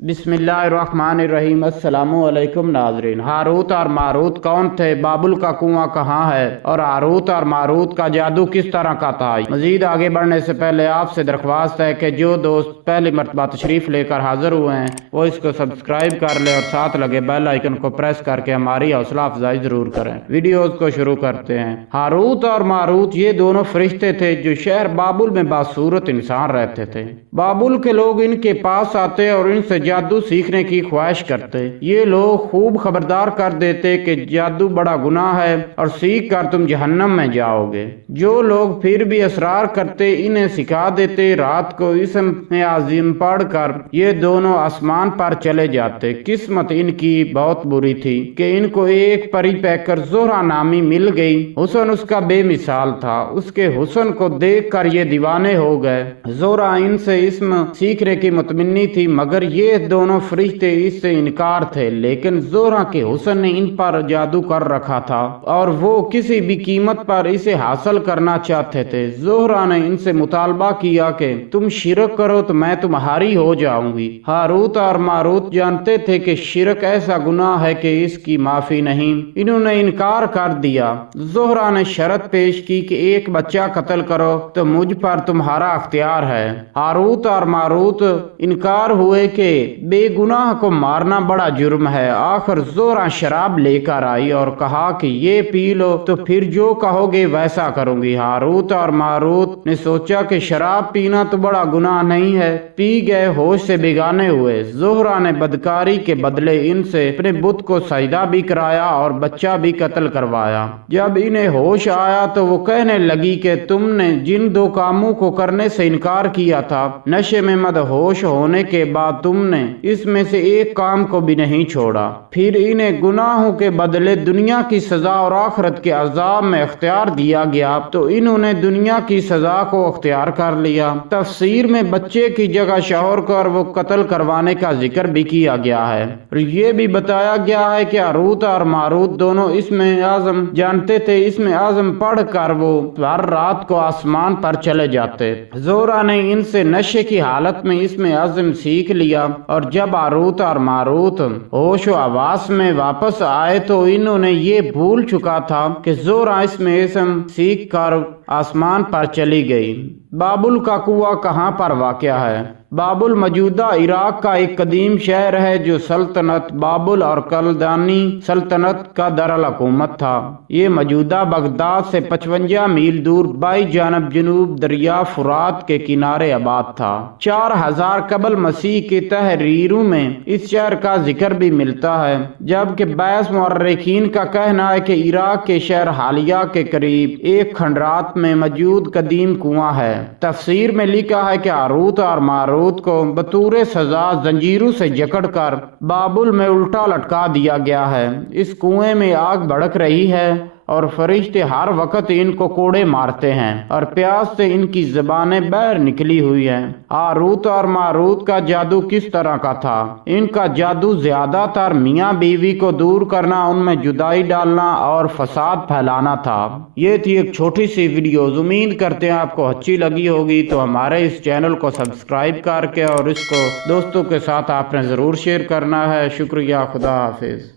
बिस्मिल्लाहिर्रहमानिर्रहीम। अस्सलामु अलैकुम नाज़रीन। हारूत और मारूत कौन थे? बाबुल का कुआं कहाँ है? और हारूत और मारूत का जादू किस तरह का था? मजीद आगे बढ़ने से पहले आपसे दरख्वास्त है कि जो दोस्त पहली मरतबा तशरीफ लेकर हाजिर हुए हैं वो इसको सब्सक्राइब कर ले और साथ लगे बेल आइकन को प्रेस करके हमारी हौसला अफजाई जरूर करें। वीडियोज को शुरू करते हैं। हारूत और मारूत ये दोनों फरिश्ते थे जो शहर बाबुल में बासूरत इंसान रहते थे। बाबुल के लोग इनके पास आते और इनसे जादू सीखने की ख्वाहिश करते। ये लोग खूब खबरदार कर देते कि जादू बड़ा गुनाह है और सीख कर तुम जहन्नम में जाओगे। जो लोग फिर भी असरार करते इन्हें सिखा देते। रात को इसम आज़ीम पढ़ कर ये दोनों आसमान पर चले जाते। किस्मत इनकी बहुत बुरी थी कि इनको एक परी पैकर ज़ोहरा नामी मिल गई। हुस्न उसका बेमिसाल था। उसके हुस्न को देख कर ये दीवाने हो गए। ज़ोहरा इनसे इसम सीखने की मुतमन्नी थी मगर ये दोनों फरिश्ते इससे इनकार थे। लेकिन ज़ोहरा के हुस्न ने इन पर जादू कर रखा था और वो किसी भी कीमत पर इसे हासिल करना चाहते थे। ज़ोहरा ने इनसे मुतालबा किया कि तुम शिरक करो तो मैं तुम्हारी हो जाऊंगी। हारूत और मारूत जानते थे कि शिरक ऐसा गुनाह है कि इसकी माफी नहीं। इन्होंने इनकार कर दिया। ज़ोहरा ने शर्त पेश की कि एक बच्चा कत्ल करो तो मुझ पर तुम्हारा अख्तियार है। हारूत और मारूत इनकार हुए कि बेगुनाह को मारना बड़ा जुर्म है। आखिर ज़ोहरा शराब लेकर आई और कहा कि ये पी लो तो फिर जो कहोगे वैसा करूंगी। हारूत और मारूत ने सोचा कि शराब पीना तो बड़ा गुनाह नहीं है। पी गए, होश से बेगाने हुए। ज़ोहरा ने बदकारी के बदले इनसे अपने बुत को सजदा भी कराया और बच्चा भी कत्ल करवाया। जब इन्हें होश आया तो वो कहने लगी कि तुमने जिन दो कामों को करने से इनकार किया था, नशे में मदहोश होने के बाद तुमने इसमें से एक काम को भी नहीं छोड़ा। फिर इन्हें गुनाहों के बदले दुनिया की सजा और आखिरत के अजाब में इख्तियार दिया गया तो इन्होंने दुनिया की सजा को इख्तियार कर लिया। तफसीर में बच्चे की जगह शौहर को और वो कत्ल करवाने का जिक्र भी किया गया है। और ये भी बताया गया है कि हारूत और मारूत दोनों इसमें आज़म जानते थे। इसमें आज़म पढ़ कर वो हर रात को आसमान पर चले जाते। ज़ोहरा ने इनसे नशे की हालत में इसमें आज़म सीख लिया और जब हारूत और मारूत होश व आवास में वापस आए तो इन्होंने ये भूल चुका था कि ज़ोहरा इसमें इसम सीख कर आसमान पर चली गई। बाबुल का कुआं कहाँ पर वाक़या है? बाबुल मौजूदा इराक का एक कदीम शहर है जो सल्तनत बाबुल और कलदानी सल्तनत का दरअल हुकूमत था। ये मौजूदा बगदाद से 55 मील दूर बाई जानब जनूब दरिया फुरात के किनारे आबाद था। 4000 कबल मसीह के तहरीरों में इस शहर का जिक्र भी मिलता है, जबकि बैस मुअर्रिखीन का कहना है कि इराक के शहर हालिया के करीब एक खंडरात में मौजूद कदीम कुआं है। तफसीर में लिखा है कि हारूत और मारूत को बतूरे सजा जंजीरों से जकड़ कर बाबुल में उल्टा लटका दिया गया है। इस कुएं में आग भड़क रही है और फरिश्ते हर वक्त इनको कोड़े मारते हैं और प्यास से इनकी ज़बानें बाहर निकली हुई हैं। हारूत और मारूत का जादू किस तरह का था? इनका जादू ज्यादातर मियाँ बीवी को दूर करना, उनमें जुदाई डालना और फसाद फैलाना था। ये थी एक छोटी सी वीडियो। उम्मीद करते हैं आपको अच्छी लगी होगी। तो हमारे इस चैनल को सब्सक्राइब करके और इसको दोस्तों के साथ आपने ज़रूर शेयर करना है। शुक्रिया। खुदा हाफिज।